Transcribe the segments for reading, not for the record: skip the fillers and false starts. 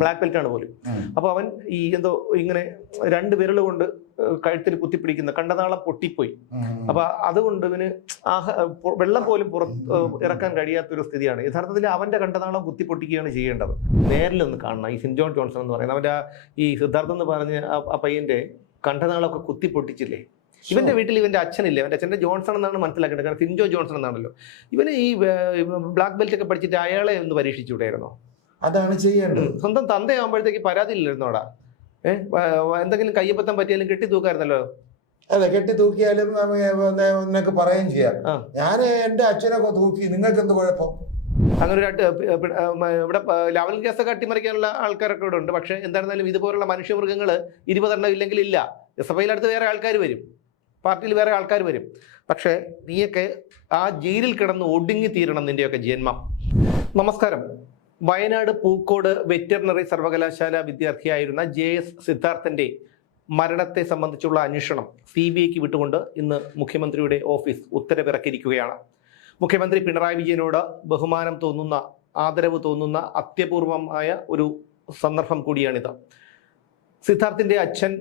Black belt ആണ് പോലും. അപ്പോൾ അവൻ ഈ എന്തോ ഇങ്ങനെ 2 വിരൽ കൊണ്ട് കഴുത്തിൽ കുത്തിപ്പിടിക്കുന്ന കണ്ടനാളം പൊട്ടിപ്പോയി. അപ്പൊ അതുകൊണ്ട് ഇവന് വെള്ളം പോലും ഇറക്കാൻ കഴിയാത്തൊരു സ്ഥിതിയാണ്. യഥാർത്ഥത്തിൽ അവന്റെ കണ്ടനാളം കുത്തിപ്പൊട്ടിക്കുകയാണ് ചെയ്യേണ്ടത്. നേരിലൊന്ന് കാണണം ഈ സിൻജോ ജോൺസൺ എന്ന് പറയുന്നത്. അവന്റെ ഈ സിദ്ധാർത്ഥ് എന്ന് പറഞ്ഞ ആ പയ്യന്റെ കണ്ടനാളൊക്കെ കുത്തിപ്പൊട്ടിച്ചില്ലേ. ഇവന്റെ വീട്ടിൽ ഇവന്റെ അച്ഛനില്ലേ, അവന്റെ അച്ഛൻ്റെ ജോൺസൺ എന്നാണ് മനസ്സിലാക്കേണ്ടത്. കാരണം സിൻജോ ജോൺസൺ എന്നാണല്ലോ. ഇവന് ഈ ബ്ലാക്ക് ബെൽറ്റ് ഒക്കെ പഠിച്ചിട്ട് അയാളെ ഒന്ന് പരീക്ഷിച്ചുകൂടായിരുന്നോ? അതാണ് ചെയ്യേണ്ടത്. സ്വന്തം തന്തയാകുമ്പോഴത്തേക്ക് പരാതിയില്ലായിരുന്നോടാ? എന്തെങ്കിലും കയ്യപ്പത്തം പറ്റിയാലും കെട്ടി തൂക്കായിരുന്നല്ലോ. അതെ, കെട്ടി തൂക്കിയാലും നിനക്ക് പറയുകയും ചെയ്യാം. ഞാൻ എന്റെ അച്ഛനെ തൂക്കി, നിങ്ങൾക്ക് എന്ത് കുഴപ്പം? അങ്ങനെ ഒരു ഇവിടെ ലാവൽ കേസൊക്കെ അട്ടിമറിക്കാനുള്ള ആൾക്കാരൊക്കെ ഇവിടെ ഉണ്ട്. പക്ഷെ എന്തായിരുന്നാലും ഇതുപോലുള്ള മനുഷ്യമൃഗങ്ങൾ 20 എണ്ണം ഇല്ലെങ്കിൽ ഇല്ല. SFIയിലടുത്ത് വേറെ ആൾക്കാർ വരും, പാർട്ടിയിൽ വേറെ ആൾക്കാർ വരും. പക്ഷേ നീയൊക്കെ ആ ജയിലിൽ കിടന്ന് ഒടുങ്ങി തീരണം, നിന്റെയൊക്കെ ജന്മം. നമസ്കാരം. വയനാട് പൂക്കോട് വെറ്ററിനറി സർവകലാശാല വിദ്യാർത്ഥിയായിരുന്ന JS സിദ്ധാർത്ഥന്റെ മരണത്തെ സംബന്ധിച്ചുള്ള അന്വേഷണം CBIക്ക് വിട്ടുകൊണ്ട് ഇന്ന് മുഖ്യമന്ത്രിയുടെ ഓഫീസ് ഉത്തരവിറക്കിയിരിക്കുകയാണ്. മുഖ്യമന്ത്രി പിണറായി വിജയനോട് ബഹുമാനം തോന്നുന്ന, ആദരവ് തോന്നുന്ന അത്യപൂർവമായ ഒരു സന്ദർഭം കൂടിയാണിത്. സിദ്ധാർത്ഥിന്റെ അച്ഛൻ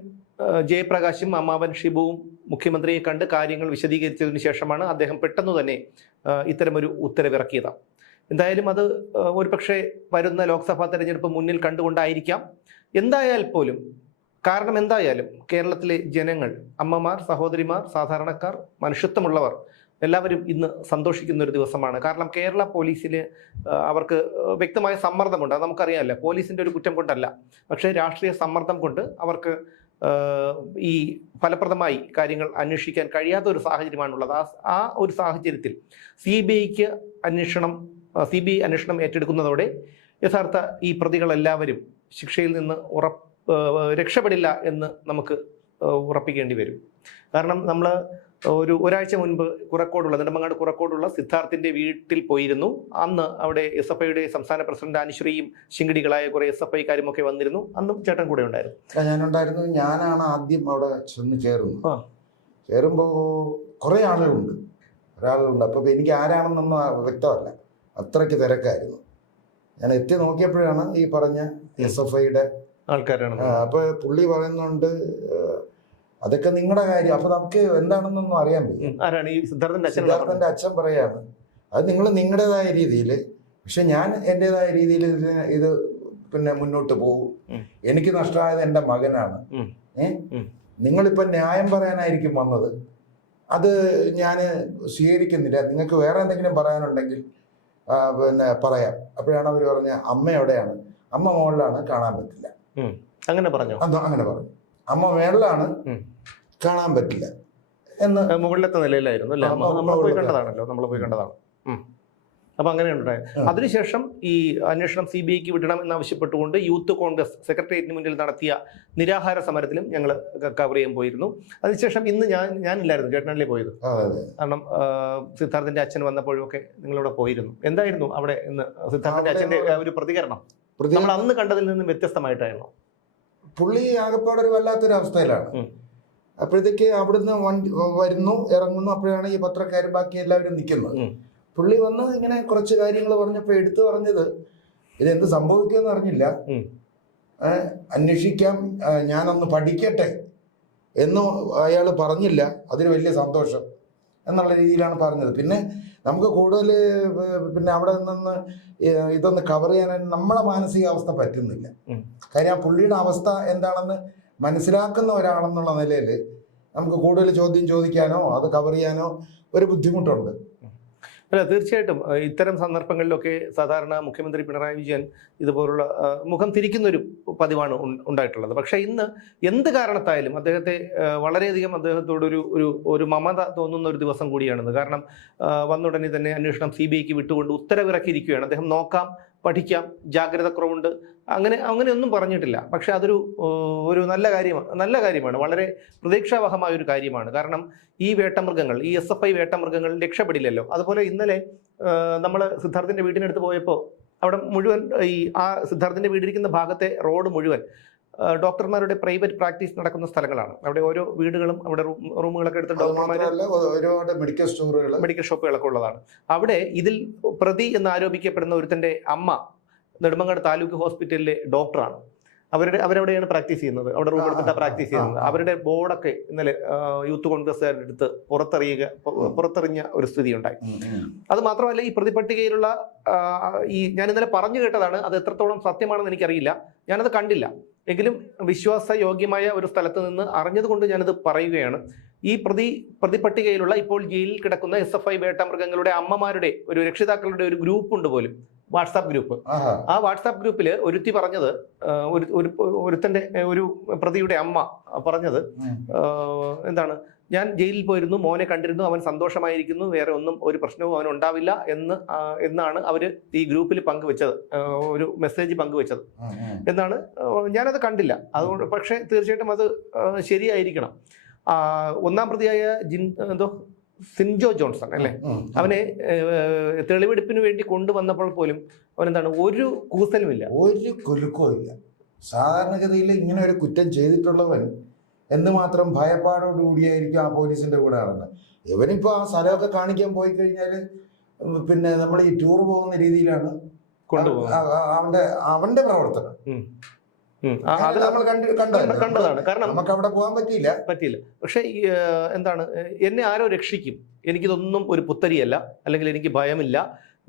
ജയപ്രകാശും അമ്മാവൻ ഷിബുവും മുഖ്യമന്ത്രിയെ കണ്ട് കാര്യങ്ങൾ വിശദീകരിച്ചതിന് ശേഷമാണ് അദ്ദേഹം പെട്ടെന്ന് തന്നെ ഇത്തരമൊരു ഉത്തരവിറക്കിയത്. എന്തായാലും അത് ഒരുപക്ഷെ വരുന്ന ലോക്സഭാ തെരഞ്ഞെടുപ്പ് മുന്നിൽ കണ്ടുകൊണ്ടായിരിക്കാം. എന്തായാൽ പോലും, കാരണം എന്തായാലും കേരളത്തിലെ ജനങ്ങൾ, അമ്മമാർ, സഹോദരിമാർ, സാധാരണക്കാർ, മനുഷ്യത്വമുള്ളവർ എല്ലാവരും ഇന്ന് സന്തോഷിക്കുന്ന ഒരു ദിവസമാണ്. കാരണം കേരള പോലീസിൽ അവർക്ക് വ്യക്തമായ സമ്മർദ്ദമുണ്ട്. അത് നമുക്കറിയാമല്ലോ. പോലീസിൻ്റെ ഒരു കുറ്റം കൊണ്ടല്ല, പക്ഷേ രാഷ്ട്രീയ സമ്മർദ്ദം കൊണ്ട് അവർക്ക് ഈ ഫലപ്രദമായി കാര്യങ്ങൾ അന്വേഷിക്കാൻ കഴിയാത്ത ഒരു സാഹചര്യമാണുള്ളത്. ആ ഒരു സാഹചര്യത്തിൽ CBI അന്വേഷണം ഏറ്റെടുക്കുന്നതോടെ യഥാർത്ഥ ഈ പ്രതികളെല്ലാവരും ശിക്ഷയിൽ നിന്ന് രക്ഷപ്പെടില്ല എന്ന് നമുക്ക് ഉറപ്പിക്കേണ്ടി വരും. കാരണം നമ്മൾ ഒരാഴ്ച മുൻപ് നെടുമങ്ങാട് കുറക്കോടുള്ള സിദ്ധാർത്ഥിന്റെ വീട്ടിൽ പോയിരുന്നു. അന്ന് അവിടെ SFIയുടെ സംസ്ഥാന പ്രസിഡന്റ് അനുശ്രീയും ശിങ്കിടികളായ കുറെ SFIക്കാരും ഒക്കെ വന്നിരുന്നു. അന്നും ചേട്ടൻ കൂടെ ഉണ്ടായിരുന്നു. ഞാനുണ്ടായിരുന്നു. ഞാനാണ് ആദ്യം അവിടെ ചെന്ന് ചേരുമ്പോൾ കുറെ ആളുകളുണ്ട്. അപ്പോൾ എനിക്ക് ആരാണെന്നൊന്നും വ്യക്തമല്ല, അത്രയ്ക്ക് തിരക്കായിരുന്നു. ഞാൻ എത്തി നോക്കിയപ്പോഴാണ് ഈ പറഞ്ഞ SFIയുടെ ആൾക്കാരാണ്. അപ്പൊ പുള്ളി പറയുന്നുണ്ട് അതൊക്കെ നിങ്ങളുടെ കാര്യം, അപ്പൊ നമുക്ക് എന്താണെന്നൊന്നും അറിയാൻ പറ്റും. സിദ്ധാർത്ഥന്റെ അച്ഛൻ പറയാണ് അത് നിങ്ങൾ നിങ്ങളുടേതായ രീതിയിൽ, പക്ഷെ ഞാൻ എൻ്റെതായ രീതിയിൽ ഇത് മുന്നോട്ട് പോകും. എനിക്ക് നഷ്ടമായത് എൻ്റെ മകനാണ്. നിങ്ങളിപ്പം ന്യായം പറയാനായിരിക്കും വന്നത്, അത് ഞാൻ സ്വീകരിക്കുന്നില്ല. നിങ്ങൾക്ക് വേറെ എന്തെങ്കിലും പറയാനുണ്ടെങ്കിൽ പറയാം. അപ്പോഴാണ് അവർ പറഞ്ഞ അമ്മ എവിടെയാണ്? അമ്മ മുകളിലാണ്, കാണാൻ പറ്റില്ല. അങ്ങനെ പറഞ്ഞു. അങ്ങനെ പറഞ്ഞു. അമ്മ മേളിലാണ്, കാണാൻ പറ്റില്ല എന്ന്. മുകളിലത്തെ നിലയിലായിരുന്നു അല്ലേ? നമ്മൾ പോയി കണ്ടതാണ്. അപ്പൊ അങ്ങനെയുണ്ടായത്. അതിനുശേഷം ഈ അന്വേഷണം CBIക്ക് വിടണം എന്നാവശ്യപ്പെട്ടുകൊണ്ട് യൂത്ത് കോൺഗ്രസ് സെക്രട്ടേറിയറ്റിന് മുന്നിൽ നടത്തിയ നിരാഹാര സമരത്തിലും ഞങ്ങൾ കവർ ചെയ്യാൻ പോയിരുന്നു. അതിനുശേഷം ഇന്ന് ഞാനില്ലായിരുന്നു, ചേട്ടനല്ലേ പോയത്. കാരണം സിദ്ധാർത്ഥിന്റെ അച്ഛൻ വന്നപ്പോഴും ഒക്കെ നിങ്ങളിവിടെ പോയിരുന്നു. എന്തായിരുന്നു അവിടെ ഇന്ന് സിദ്ധാർത്ഥിന്റെ അച്ഛന്റെ ഒരു പ്രതികരണം? നമ്മൾ അന്ന് കണ്ടതിൽ നിന്നും വ്യത്യസ്തമായിട്ടായിരുന്നു. പുള്ളി ആകെപ്പാടെ ഒരു വല്ലാത്തൊരു അവസ്ഥയിലാണ്. അപ്പോഴത്തേക്ക് അവിടുന്ന് വരുന്നു, ഇറങ്ങുന്നു. അപ്പോഴാണ് ഈ പത്രക്കാരും ബാക്കി എല്ലാവരും നിൽക്കുന്നത്. പുള്ളി വന്ന് ഇങ്ങനെ കുറച്ച് കാര്യങ്ങൾ പറഞ്ഞപ്പോൾ എടുത്തു പറഞ്ഞത് ഇതെന്ത് സംഭവിക്കുമെന്ന് അറിഞ്ഞില്ല, അന്വേഷിക്കാം, ഞാനൊന്ന് പഠിക്കട്ടെ എന്നും അയാൾ പറഞ്ഞില്ല. അതിന് വലിയ സന്തോഷം എന്നുള്ള രീതിയിലാണ് പറഞ്ഞത്. പിന്നെ നമുക്ക് കൂടുതൽ അവിടെ നിന്ന് ഇതൊന്ന് കവർ ചെയ്യാൻ നമ്മളെ മാനസികാവസ്ഥ പറ്റുന്നില്ല. കാര്യം ആ പുള്ളിയുടെ അവസ്ഥ എന്താണെന്ന് മനസ്സിലാക്കുന്ന ഒരാളെന്നുള്ള നിലയിൽ നമുക്ക് കൂടുതൽ ചോദ്യം ചോദിക്കാനോ അത് കവർ ചെയ്യാനോ ഒരു ബുദ്ധിമുട്ടുണ്ട്. അല്ല, തീർച്ചയായിട്ടും ഇത്തരം സന്ദർഭങ്ങളിലൊക്കെ സാധാരണ മുഖ്യമന്ത്രി പിണറായി വിജയൻ ഇതുപോലുള്ള മുഖം തിരിക്കുന്നൊരു പതിവാണ് ഉണ്ടായിട്ടുള്ളത്. പക്ഷേ ഇന്ന് എന്ത് കാരണത്തായാലും അദ്ദേഹത്തെ വളരെയധികം അദ്ദേഹത്തോടൊരു ഒരു മമത തോന്നുന്ന ഒരു ദിവസം കൂടിയാണിത്. കാരണം വന്നുടനെ തന്നെ അന്വേഷണം CBIക്ക് വിട്ടുകൊണ്ട് ഉത്തരവിറക്കിയിരിക്കുകയാണ്. അദ്ദേഹം നോക്കാം, പഠിക്കാം, ജാഗ്രത കുറവുണ്ട്, അങ്ങനെയൊന്നും പറഞ്ഞിട്ടില്ല. പക്ഷെ അതൊരു നല്ല കാര്യമാണ്, വളരെ പ്രതീക്ഷാവഹമായ ഒരു കാര്യമാണ്. കാരണം ഈ വേട്ടമൃഗങ്ങൾ, ഈ SFI വേട്ടമൃഗങ്ങൾ രക്ഷപ്പെടില്ലല്ലോ. അതുപോലെ ഇന്നലെ നമ്മൾ സിദ്ധാർത്ഥിന്റെ വീടിനടുത്ത് പോയപ്പോൾ അവിടെ മുഴുവൻ സിദ്ധാർത്ഥിന്റെ വീടിരിക്കുന്ന ഭാഗത്തെ റോഡ് മുഴുവൻ ഡോക്ടർമാരുടെ പ്രൈവറ്റ് പ്രാക്ടീസ് നടക്കുന്ന സ്ഥലങ്ങളാണ്. അവിടെ ഓരോ വീടുകളും അവിടെ റൂമുകളൊക്കെ എടുത്ത് ഡോക്ടർമാരുടെ മെഡിക്കൽ ഷോപ്പുകളൊക്കെ ഉള്ളതാണ്. അവിടെ ഇതിൽ പ്രതി എന്ന് ആരോപിക്കപ്പെടുന്ന ഒരുത്തന്റെ അമ്മ നെടുമങ്ങാട് താലൂക്ക് ഹോസ്പിറ്റലിലെ ഡോക്ടറാണ്. അവരവിടെയാണ് പ്രാക്ടീസ് ചെയ്യുന്നത്, അവിടെ റൂം എടുത്തിട്ടാണ് പ്രാക്ടീസ് ചെയ്യുന്നത്. അവരുടെ ബോർഡൊക്കെ ഇന്നലെ യൂത്ത് കോൺഗ്രസ്സുകാരുടെ അടുത്ത് പുറത്തെറിഞ്ഞ ഒരു സ്ഥിതി ഉണ്ടായി. അത് മാത്രമല്ല, ഈ പ്രതിപട്ടികയിലുള്ള ഞാൻ ഇന്നലെ പറഞ്ഞു കേട്ടതാണ്, അത് എത്രത്തോളം സത്യമാണെന്ന് എനിക്കറിയില്ല, ഞാനത് കണ്ടില്ല. എങ്കിലും വിശ്വാസയോഗ്യമായ ഒരു സ്ഥലത്ത് നിന്ന് അറിഞ്ഞതുകൊണ്ട് ഞാനത് പറയുകയാണ്. ഈ പ്രതിപട്ടികയിലുള്ള ഇപ്പോൾ ജയിലിൽ കിടക്കുന്ന SFI വേട്ടമൃഗങ്ങളുടെ അമ്മമാരുടെ ഒരു രക്ഷിതാക്കളുടെ ഒരു ഗ്രൂപ്പ് ഉണ്ട് പോലും, വാട്സാപ്പ് ഗ്രൂപ്പ്. ആ വാട്സാപ്പ് ഗ്രൂപ്പിൽ ഒരുത്തി പറഞ്ഞത്, ഒരുത്തന്റെ ഒരു പ്രതിയുടെ അമ്മ പറഞ്ഞത് എന്താണ്, ഞാൻ ജയിലിൽ പോയിരുന്നു, മോനെ കണ്ടിരുന്നു, അവൻ സന്തോഷമായിരിക്കുന്നു, വേറെ ഒന്നും ഒരു പ്രശ്നവും അവൻ ഉണ്ടാവില്ല എന്നാണ് അവര് ഈ ഗ്രൂപ്പിൽ പങ്കുവെച്ചത്, ഒരു മെസ്സേജ് പങ്കുവെച്ചത് എന്നാണ്. ഞാനത് കണ്ടില്ല, അതുകൊണ്ട് പക്ഷേ തീർച്ചയായിട്ടും അത് ശരിയായിരിക്കണം. ഒന്നാം പ്രതിയായ സിൻജോ ജോൺസൺ അല്ലെ, അവനെ തെളിവെടുപ്പിന് വേണ്ടി കൊണ്ടുവന്നപ്പോൾ പോലും അവനെന്താണ്, ഒരു കൂസലുമില്ല, ഒരു കുലുക്കവും ഇല്ല. സാധാരണഗതിയിൽ ഇങ്ങനെ ഒരു കുറ്റം ചെയ്തിട്ടുള്ളവൻ എന്തുമാത്രം ഭയപ്പാടോടുകൂടിയായിരിക്കും ആ പോലീസിന്റെ കൂടെ നടന്നത്. ഇവനിപ്പോ ആ സ്ഥലമൊക്കെ കാണിക്കാൻ പോയി കഴിഞ്ഞാൽ പിന്നെ നമ്മൾ ഈ ടൂർ പോകുന്ന രീതിയിലാണ് അവന്റെ പ്രവർത്തനം. അത് നമ്മൾ കണ്ടതാണ്. കാരണം നമുക്ക് അവിടെ പോകാൻ പറ്റിയില്ല. പക്ഷെ എന്താണ്, എന്നെ ആരോ രക്ഷിക്കും, എനിക്കിതൊന്നും ഒരു പുത്തരിയല്ല, അല്ലെങ്കിൽ എനിക്ക് ഭയമില്ല,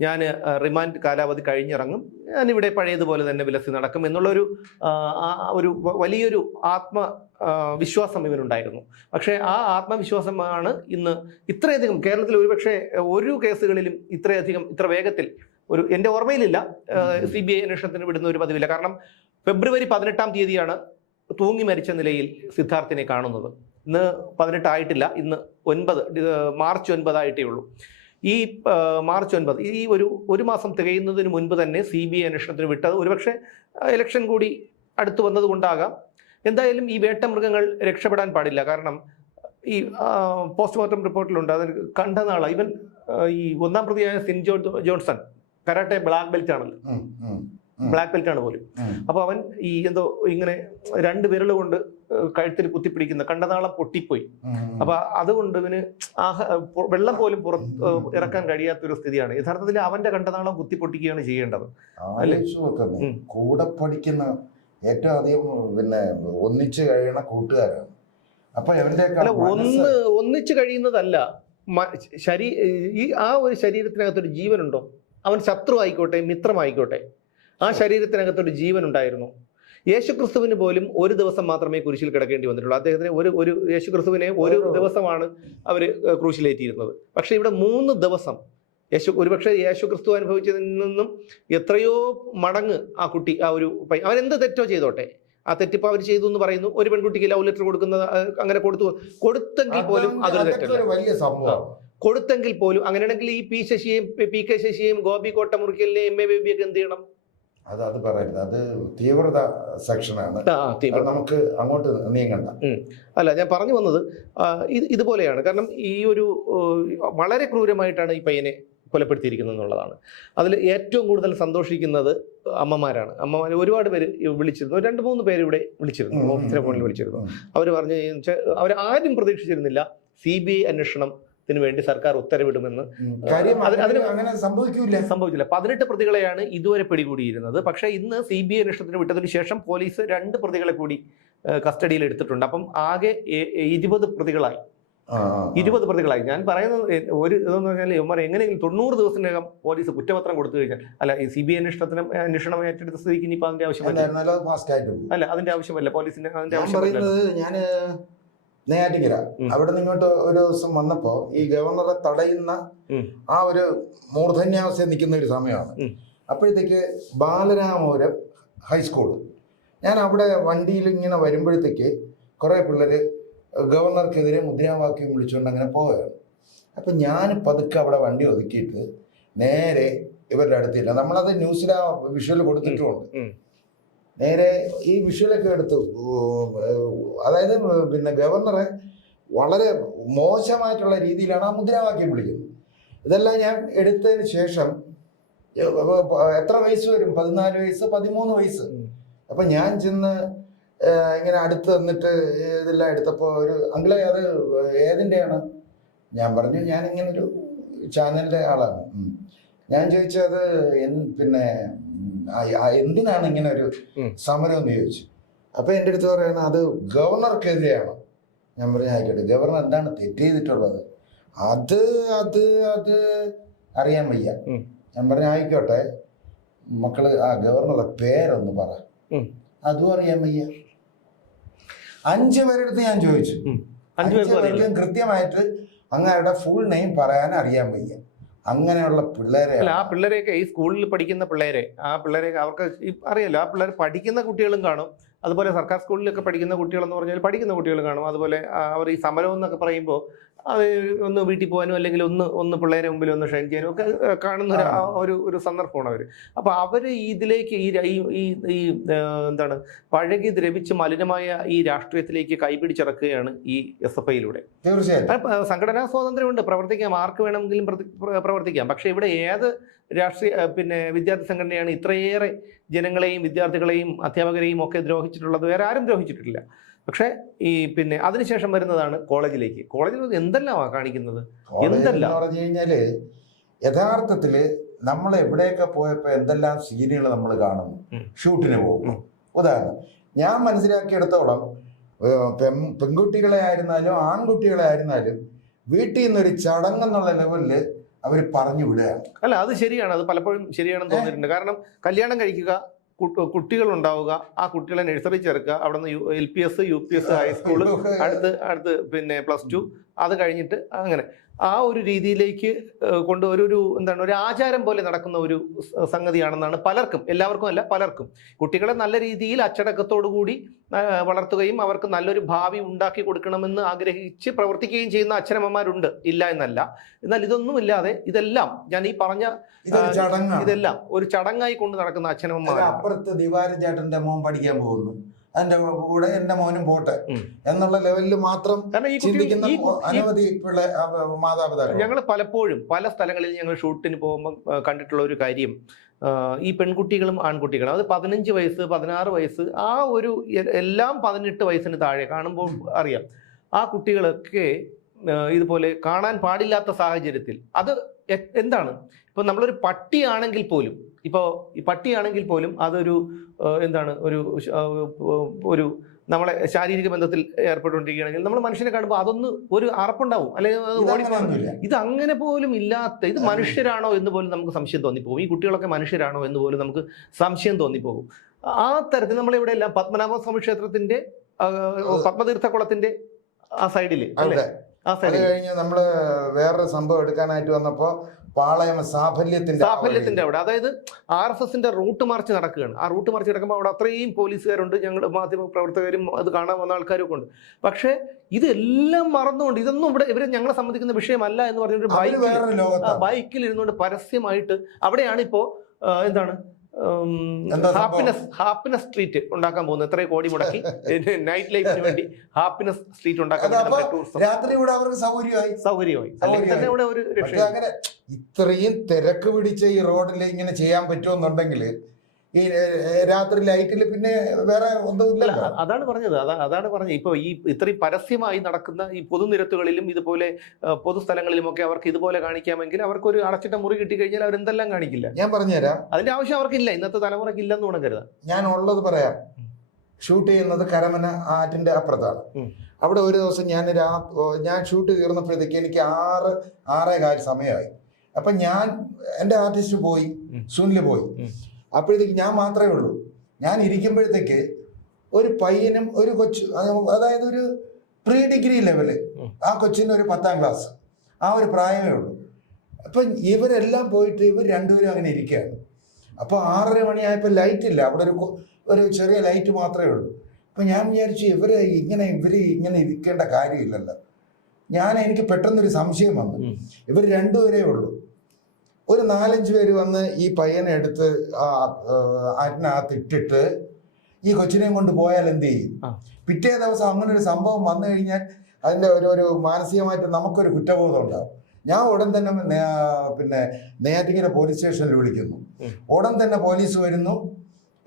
ഞാൻ റിമാൻഡ് കാലാവധി കഴിഞ്ഞിറങ്ങും, ഞാനിവിടെ പഴയതുപോലെ തന്നെ വിലസി നടക്കും എന്നുള്ളൊരു വലിയൊരു വിശ്വാസം ഇവനുണ്ടായിരുന്നു. പക്ഷേ ആ ആത്മവിശ്വാസമാണ് ഇന്ന് ഇത്രയധികം കേരളത്തിൽ ഒരുപക്ഷെ ഒരു കേസുകളിലും ഇത്ര വേഗത്തിൽ എൻ്റെ ഓർമ്മയിലില്ല CBI അന്വേഷണത്തിന് വിടുന്ന ഒരു പതിവില്ല. കാരണം ഫെബ്രുവരി 18-ാം തീയതിയാണ് തൂങ്ങി മരിച്ച നിലയിൽ സിദ്ധാർത്ഥിനെ കാണുന്നത്. ഇന്ന് 18 ആയിട്ടില്ല, ഇന്ന് മാർച്ച് 9 ആയിട്ടേ ഉള്ളൂ. ഈ മാർച്ച് 9 ഈ ഒരു മാസം തികയുന്നതിന് മുൻപ് തന്നെ CBI അന്വേഷണത്തിന് വിട്ടത് ഒരുപക്ഷെ ഇലക്ഷൻ കൂടി അടുത്തു വന്നത് കൊണ്ടാകാം. എന്തായാലും ഈ വേട്ടമൃഗങ്ങൾ രക്ഷപ്പെടാൻ പാടില്ല. കാരണം ഈ പോസ്റ്റ്മോർട്ടം റിപ്പോർട്ടിലുണ്ട്, അതിന് കണ്ടനാള ഇവൻ ഈ ഒന്നാം പ്രതിയായ Sinjo Johnson karate black belt ആണല്ലോ, ബ്ലാക്ക് ബെൽറ്റ് ആണ് പോലും. അപ്പൊ അവൻ ഈ ഇങ്ങനെ 2 വിരൽ കൊണ്ട് കഴുത്തിൽ കുത്തിപ്പിടിക്കുന്ന കണ്ടനാളം പൊട്ടിപ്പോയി. അപ്പൊ അതുകൊണ്ട് ഇവന് വെള്ളം പോലും ഇറക്കാൻ കഴിയാത്തൊരു സ്ഥിതിയാണ്. യഥാർത്ഥത്തിൽ അവന്റെ കണ്ടനാളം കുത്തിപ്പൊട്ടിക്കുകയാണ് ചെയ്യേണ്ടത്. കൂടെ പഠിക്കുന്ന ഏറ്റവും അധികം പിന്നെ ഒന്നിച്ചു കഴിയണ കൂട്ടുകാരാണ്. അപ്പൊ ഒന്നിച്ചു കഴിയുന്നതല്ല, ആ ഒരു ശരീരത്തിനകത്തൊരു ജീവനുണ്ടോ? അവൻ ശത്രു ആയിക്കോട്ടെ മിത്രമായിക്കോട്ടെ, ആ ശരീരത്തിനകത്തൊരു ജീവൻ ഉണ്ടായിരുന്നു. യേശുക്രിസ്തുവിന് പോലും ഒരു ദിവസം മാത്രമേ കുരിശിൽ കിടക്കേണ്ടി വന്നിട്ടുള്ളൂ. അദ്ദേഹത്തിന് യേശുക്രിസ്തുവിനെ ഒരു ദിവസമാണ് അവർ ക്രൂശിലേറ്റിയിരുന്നത്. പക്ഷെ ഇവിടെ 3 ദിവസം ഒരുപക്ഷെ യേശുക്രിസ്തു അനുഭവിച്ചതിൽ നിന്നും എത്രയോ മടങ്ങ് ആ കുട്ടി, അവൻ എന്ത് തെറ്റോ ചെയ്തോട്ടെ, ആ തെറ്റിപ്പോ അവർ ചെയ്തു എന്ന് പറയുന്നു. ഒരു പെൺകുട്ടിക്ക് ലവ് ലെറ്റർ കൊടുക്കുന്നത് അങ്ങനെ കൊടുത്തെങ്കിൽ പോലും അതൊരു തെറ്റല്ല. കൊടുത്തെങ്കിൽ പോലും അങ്ങനെയാണെങ്കിൽ ഈ PK ശശിയെയും ഗോപി കോട്ടമുറിക്കലിനെയും MA ബേബിയൊക്കെ എന്ത് ചെയ്യണം? അത് പറയരുത്, അത് തീവ്രത സെക്ഷനാണ്, നമുക്ക് അങ്ങോട്ട് നീങ്ങണ്ട. അല്ല, ഞാൻ പറഞ്ഞു വന്നത് ഇതുപോലെയാണ്. കാരണം ഈ വളരെ ക്രൂരമായിട്ടാണ് ഈ പയ്യനെ കൊലപ്പെടുത്തിയിരിക്കുന്നത് എന്നുള്ളതാണ്. അതിൽ ഏറ്റവും കൂടുതൽ സന്തോഷിക്കുന്നത് അമ്മമാരാണ്. ഒരുപാട് പേര് വിളിച്ചിരുന്നു, 2-3 പേര് ഇവിടെ വിളിച്ചിരുന്നു, ഓഫീസിലെ ഫോണിൽ വിളിച്ചിരുന്നു. അവർ പറഞ്ഞു അവരാരും പ്രതീക്ഷിച്ചിരുന്നില്ല CBI അന്വേഷണത്തിന് വേണ്ടി സർക്കാർ ഉത്തരവിടുമെന്ന്. അങ്ങനെ സംഭവിച്ചില്ല. 18 പ്രതികളെയാണ് ഇതുവരെ പിടികൂടിയിരുന്നത്. പക്ഷേ ഇന്ന് CBI അന്വേഷണത്തിന് വിട്ടതിന് ശേഷം പോലീസ് 2 പ്രതികളെ കൂടി കസ്റ്റഡിയിൽ എടുത്തിട്ടുണ്ട്. അപ്പം ആകെ 20 പ്രതികളായി. 20 പ്രതികളായി. ഞാൻ പറയുന്നത് ഇതെന്ന് പറഞ്ഞാൽ ഇവന്മാർ എങ്ങനെയെങ്കിലും 90 ദിവസത്തിനകം പോലീസ് കുറ്റപത്രം കൊടുത്തു കഴിഞ്ഞാൽ, അല്ല ഈ CBI അന്വേഷണം ഏറ്റെടുത്ത സ്ഥിതിക്ക് ഇനിയിപ്പോൾ അതിന്റെ അതിന്റെ ആവശ്യമല്ല പോലീസിന്റെ അതിന്റെ ആവശ്യം. ഞാൻ നെയ്യാറ്റിൻകര അവിടെ നിന്ന് ഇങ്ങോട്ട് ഒരു ദിവസം വന്നപ്പോ ഈ ഗവർണറെ തടയുന്ന ആ ഒരു മൂർധന്യാവസ്ഥയിൽ നിൽക്കുന്ന ഒരു സമയമാണ്. അപ്പോഴത്തേക്ക് ബാലരാമപുരം ഹൈസ്കൂള്, ഞാൻ അവിടെ വണ്ടിയിൽ ഇങ്ങനെ വരുമ്പോഴത്തേക്ക് കുറെ പിള്ളേര് ഗവർണർക്കെതിരെ മുദ്രാവാക്യം വിളിച്ചുകൊണ്ട് അങ്ങനെ പോവുകയാണ്. അപ്പം ഞാൻ പതുക്കെ അവിടെ വണ്ടി ഒതുക്കിയിട്ട് നേരെ ഇവരുടെ അടുത്തില്ല, നമ്മളത് ന്യൂസിൽ ആ വിഷ്വൽ കൊടുത്തിട്ടുമുണ്ട്, നേരെ ഈ വിഷ്വലൊക്കെ എടുത്തു. അതായത് പിന്നെ ഗവർണറെ വളരെ മോശമായിട്ടുള്ള രീതിയിലാണ് ആ മുദ്രാവാക്യം വിളിക്കുന്നത്. ഇതെല്ലാം ഞാൻ എടുത്തതിന് ശേഷം എത്ര വയസ്സ് വരും, 14 വയസ്സ് 13 വയസ്സ്. അപ്പം ഞാൻ ചെന്ന് ഇങ്ങനെ അടുത്ത് വന്നിട്ട് ഇതെല്ലാം എടുത്തപ്പോൾ ഒരു അങ്കിളെ അത് ഏതിൻ്റെയാണ്? ഞാൻ പറഞ്ഞു ഞാനിങ്ങനൊരു ചാനലിൻ്റെ ആളാണ്. ഞാൻ ചോദിച്ചത് പിന്നെ എന്തിനാണ് ഇങ്ങനെ ഒരു സമരം എന്ന് ചോദിച്ചു. അപ്പൊ എൻ്റെ അടുത്ത് പറയുന്നത് അത് ഗവർണർക്കെതിരെയാണ്. ഞാൻ പറഞ്ഞു ആയിക്കോട്ടെ, ഗവർണർ എന്താണ് തെറ്റ് ചെയ്തിട്ടുള്ളത്? അത് അത് അത് അറിയാൻ വയ്യ. ഞാൻ പറഞ്ഞു ആയിക്കോട്ടെ മക്കള്, ആ ഗവർണറുടെ പേരൊന്ന് പറ. അതും അറിയാൻ വയ്യ. 5 പേരെടുത്ത് ഞാൻ ചോദിച്ചു. 5 പേർക്കും കൃത്യമായിട്ട് അങ്ങയുടെ ഫുൾ നെയിം പറയാൻ അറിയാൻ വയ്യ. അങ്ങനെയുള്ള പിള്ളേരെ, ആ പിള്ളേരെയൊക്കെ ഈ സ്കൂളിൽ പഠിക്കുന്ന പിള്ളേരെ, ആ പിള്ളേരെയൊക്കെ അവർക്ക് അറിയാലോ, ആ പിള്ളേർ പഠിക്കുന്ന കുട്ടികളും കാണും. അതുപോലെ സർക്കാർ സ്കൂളിലൊക്കെ പഠിക്കുന്ന കുട്ടികളെന്ന് പറഞ്ഞാൽ പഠിക്കുന്ന കുട്ടികൾ കാണും. അതുപോലെ അവർ ഈ സമരം എന്നൊക്കെ പറയുമ്പോൾ അത് ഒന്ന് വീട്ടിൽ പോകാനും അല്ലെങ്കിൽ ഒന്ന് പിള്ളേരെ മുമ്പിൽ ഒന്ന് ഷൈൻ ചെയ്യാനും ഒക്കെ കാണുന്ന ഒരു സന്ദർഭമാണ് അവർ. അപ്പോൾ അവർ ഇതിലേക്ക് ഈ എന്താണ് പഴകി ദ്രവിച്ച് മലിനമായ ഈ രാഷ്ട്രീയത്തിലേക്ക് കൈപിടിച്ചിറക്കുകയാണ് ഈ SFIയിലൂടെ. തീർച്ചയായും സംഘടനാ സ്വാതന്ത്ര്യമുണ്ട്, പ്രവർത്തിക്കാം, ആർക്ക് വേണമെങ്കിലും പ്രവർത്തിക്കാം. പക്ഷേ ഇവിടെ ഏത് വിദ്യാർത്ഥി സംഘടനയാണ് ഇത്രയേറെ ജനങ്ങളെയും വിദ്യാർത്ഥികളെയും അധ്യാപകരെയും ഒക്കെ ദ്രോഹിച്ചിട്ടുള്ളത്? വേറെ ആരും ദ്രോഹിച്ചിട്ടില്ല. പക്ഷേ ഈ അതിനുശേഷം വരുന്നതാണ് കോളേജിലേക്ക്. കോളേജിൽ എന്തെല്ലാമാണ് കാണിക്കുന്നത്, എന്തെല്ലാം പറഞ്ഞു കഴിഞ്ഞാല് യഥാർത്ഥത്തില് നമ്മൾ എവിടെയൊക്കെ പോയപ്പോ എന്തെല്ലാം സീനുകൾ നമ്മൾ കാണുന്നു. ഷൂട്ടിന് പോകും. ഉദാഹരണം ഞാൻ മനസ്സിലാക്കിയെടുത്തോളം പെൺകുട്ടികളെ ആയിരുന്നാലും ആൺകുട്ടികളെ ആയിരുന്നാലും വീട്ടിൽ നിന്നൊരു ചടങ്ങെന്നുള്ള ലെവലില് അവർ പറഞ്ഞു വിടുകയാണ്. അല്ല, അത് ശരിയാണ്, അത് പലപ്പോഴും ശരിയാണെന്ന് തോന്നിയിട്ടുണ്ട്. കാരണം കല്യാണം കഴിക്കുക, കുട്ടികൾ ഉണ്ടാവുക, ആ കുട്ടികളെ നഴ്സറി ചേർക്കുക, അവിടെ നിന്ന് LPS UPS ഹൈസ്കൂള്, അടുത്ത് +2, അത് കഴിഞ്ഞിട്ട് അങ്ങനെ ആ ഒരു രീതിയിലേക്ക് കൊണ്ട് ഒരു ആചാരം പോലെ നടക്കുന്ന ഒരു സംഗതിയാണെന്നാണ് പലർക്കും, എല്ലാവർക്കും അല്ല പലർക്കും. കുട്ടികളെ നല്ല രീതിയിൽ അച്ചടക്കത്തോടു കൂടി വളർത്തുകയും അവർക്ക് നല്ലൊരു ഭാവി ഉണ്ടാക്കി കൊടുക്കണമെന്ന് ആഗ്രഹിച്ച് പ്രവർത്തിക്കുകയും ചെയ്യുന്ന അച്ഛനമ്മമാരുണ്ട്, ഇല്ല എന്നല്ല. എന്നാൽ ഇതൊന്നും ഇല്ലാതെ ഇതെല്ലാം ഞാൻ ഈ പറഞ്ഞ ഇതെല്ലാം ഒരു ചടങ്ങായി കൊണ്ട് നടക്കുന്ന അച്ഛനമ്മമാർ. അപ്പുറത്ത് ദിവാരൻ ചേട്ടന്റെ മോൻ പഠിക്കാൻ പോകുന്നു, അതിന്റെ കൂടെ എന്റെ മോനും പോട്ടെ എന്നുള്ള ലെവലിൽ മാത്രം ചിന്തിക്കുന്ന അനവധി മാതാപിതാക്കൾ. ഞങ്ങൾ പലപ്പോഴും പല സ്ഥലങ്ങളിൽ ഞങ്ങൾ ഷൂട്ടിന് പോകുമ്പോൾ കണ്ടിട്ടുള്ള ഒരു കാര്യം, ഈ പെൺകുട്ടികളും ആൺകുട്ടികളും, അത് 15 വയസ്സ് 16 വയസ്സ്, ആ ഒരു എല്ലാം 18 വയസ്സിന് താഴെ കാണുമ്പോൾ അറിയാം ആ കുട്ടികളൊക്കെ ഇതുപോലെ കാണാൻ പാടില്ലാത്ത സാഹചര്യത്തിൽ. അത് എന്താണ്, ഇപ്പോൾ നമ്മളൊരു പട്ടിയാണെങ്കിൽ പോലും, ഈ പട്ടിയാണെങ്കിൽ പോലും അതൊരു ഒരു നമ്മളെ ശാരീരിക ബന്ധത്തിൽ ഏർപ്പെട്ടുകൊണ്ടിരിക്കുകയാണെങ്കിൽ നമ്മൾ മനുഷ്യനെ കാണുമ്പോൾ അതൊന്ന് ഒരു അറപ്പുണ്ടാവും, അല്ലെങ്കിൽ ഇത് അങ്ങനെ പോലും ഇല്ലാത്ത, ഇത് മനുഷ്യരാണോ എന്ന് പോലും നമുക്ക് സംശയം തോന്നിപ്പോകും. ഈ കുട്ടികളൊക്കെ മനുഷ്യരാണോ എന്ന് പോലും നമുക്ക് സംശയം തോന്നിപ്പോകും. ആ തരത്തിൽ നമ്മളിവിടെ എല്ലാം പത്മനാഭസ്വാമി ക്ഷേത്രത്തിന്റെ പത്മതീർത്ഥക്കുളത്തിന്റെ ആ സൈഡില് ആ സൈഡിൽ കഴിഞ്ഞ് നമ്മള് വേറൊരു സംഭവം എടുക്കാനായിട്ട് വന്നപ്പോ പാളയം സാഫല്യത്തിന്റെ അവിടെ, അതായത് RSSന്റെ റൂട്ട് മാർച്ച് നടക്കുകയാണ്. ആ റൂട്ട് മാർച്ച് നടക്കുമ്പോൾ അവിടെ അത്രയും പോലീസുകാരുണ്ട്, ഞങ്ങൾ മാധ്യമ പ്രവർത്തകരും അത് കാണാൻ വന്ന ആൾക്കാരൊക്കെ ഉണ്ട്. പക്ഷേ ഇതെല്ലാം മറന്നുകൊണ്ട്, ഇതൊന്നും ഇവരെ ഞങ്ങളെ സംബന്ധിക്കുന്ന വിഷയമല്ല എന്ന് പറഞ്ഞൊരു ബൈക്കിൽ ഇരുന്നുകൊണ്ട് പരസ്യമായിട്ട് അവിടെയാണ് ഇപ്പോ ഹാപ്പിനെസ് സ്ട്രീറ്റ് ഉണ്ടാക്കാൻ പോകുന്നത്. എത്രയോ കോടി മുടക്കി നൈറ്റ് ലൈഫിന് വേണ്ടി ഹാപ്പിനെസ് സ്ട്രീറ്റ് ഉണ്ടാക്കാൻ സൗകര്യമായി. അല്ലെങ്കിൽ തന്നെ ഇവിടെ ഒരു അങ്ങനെ ഇത്രയും തിരക്ക് പിടിച്ച ഈ റോഡിൽ ഇങ്ങനെ ചെയ്യാൻ പറ്റുമെന്നുണ്ടെങ്കിൽ ഈ രാത്രി ലൈറ്റിൽ പിന്നെ വേറെ ഒന്നുമില്ല. അതാണ് പറഞ്ഞത്. ഇപ്പൊ ഈ ഇത്രയും പരസ്യമായി നടക്കുന്ന ഈ പൊതുനിരത്തുകളിലും ഇതുപോലെ പൊതുസ്ഥലങ്ങളിലും ഒക്കെ അവർക്ക് ഇതുപോലെ കാണിക്കാമെങ്കിൽ അവർക്കൊരു അടച്ചിട്ട മുറി കിട്ടിക്കഴിഞ്ഞാൽ അവരെന്തെല്ലാം കാണിക്കില്ല. ഞാൻ പറഞ്ഞുതരാം, അതിന്റെ ആവശ്യം അവർക്കില്ല, ഇന്നത്തെ തലമുറയ്ക്ക് ഇല്ലെന്ന് വേണം കരുതാൻ. ഞാൻ ഉള്ളത് പറയാം. ഷൂട്ട് ചെയ്യുന്നത് കരമന ആറ്റിന്റെ അപ്പുറത്താണ്. അവിടെ ഒരു ദിവസം ഞാൻ ഷൂട്ട് തീർന്നപ്പോഴത്തേക്ക് എനിക്ക് 6:15 സമയമായി. അപ്പൊ എൻ്റെ ആർട്ടിസ്റ്റ് പോയി, സുനിൽ പോയി. അപ്പോഴത്തേക്ക് ഞാൻ മാത്രമേ ഉള്ളൂ. ഞാൻ ഇരിക്കുമ്പോഴത്തേക്ക് ഒരു പയ്യനും ഒരു കൊച്ചു, അതായത് ഒരു പ്രീ ഡിഗ്രി ലെവല്, ആ കൊച്ചിന് ഒരു 10ാം ക്ലാസ്, ആ ഒരു പ്രായമേ ഉള്ളൂ. അപ്പം ഇവരെല്ലാം പോയിട്ട് ഇവർ രണ്ടുപേരും അങ്ങനെ ഇരിക്കുകയാണ്. അപ്പോൾ 6:30 മണിയായപ്പോൾ ലൈറ്റ് ഇല്ല, അവിടെ ഒരു ചെറിയ ലൈറ്റ് മാത്രമേ ഉള്ളൂ. അപ്പം ഞാൻ വിചാരിച്ചു ഇവർ ഇങ്ങനെ ഇരിക്കേണ്ട കാര്യമില്ലല്ലോ. എനിക്ക് പെട്ടെന്നൊരു സംശയം വന്നു. ഇവർ രണ്ടുപേരേ ഉള്ളൂ. ഒരു 4-5 പേര് വന്ന് ഈ പയ്യനെ എടുത്ത് ആറ്റിനകത്ത് ഇട്ടിട്ട് ഈ കൊച്ചിനെയും കൊണ്ട് പോയാൽ എന്ത് ചെയ്യും? പിറ്റേ ദിവസം അങ്ങനെ ഒരു സംഭവം വന്നു കഴിഞ്ഞാൽ അതിൻ്റെ ഒരു മാനസികമായിട്ട് നമുക്കൊരു കുറ്റബോധം ഉണ്ടാവും. ഞാൻ ഉടൻ തന്നെ നെയ്യാറ്റിങ്കര പോലീസ് സ്റ്റേഷനിൽ വിളിക്കുന്നു. ഉടൻ തന്നെ പോലീസ് വരുന്നു.